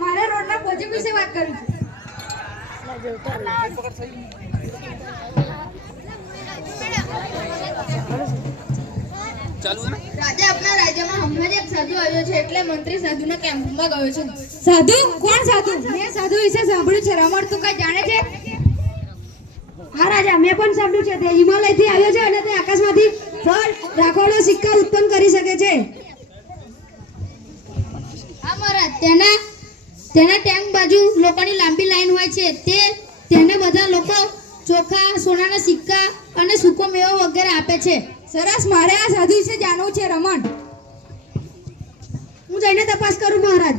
મારે રોડના પ્રોજેક્ટ વિશે વાત કરવી છે રાજા આપણા રાજ્યમાં હમણાં જ એક સાધુ આવ્યો છે એટલે મંત્રી સાધુના કેમ્પમાં ગયો છે. સાધુ કોણ સાધુ? મેં સાધુ વિશે સાંભળ્યું છે. રમણ તું કઈ જાણે છે? હા રાજા, મેં પણ સાંભળ્યું છે. તે હિમાલયથી આવ્યો છે અને તે આકાશમાંથી ફળ, રાખોડો, સિક્કા ઉત્પન્ન કરી શકે છે. હા મહારાજ, તેના ટેન્ક બાજુ લોકોની લાંબી લાઈન હોય છે. તેને બધા લોકો ચોખા, સોનાના સિક્કા અને સૂકો મેવો વગેરે આપે છે. સરસ, મારે આ સાધુ વિશે જાણવું છે રમણ. હું જઈને તપાસ કરું મહારાજ.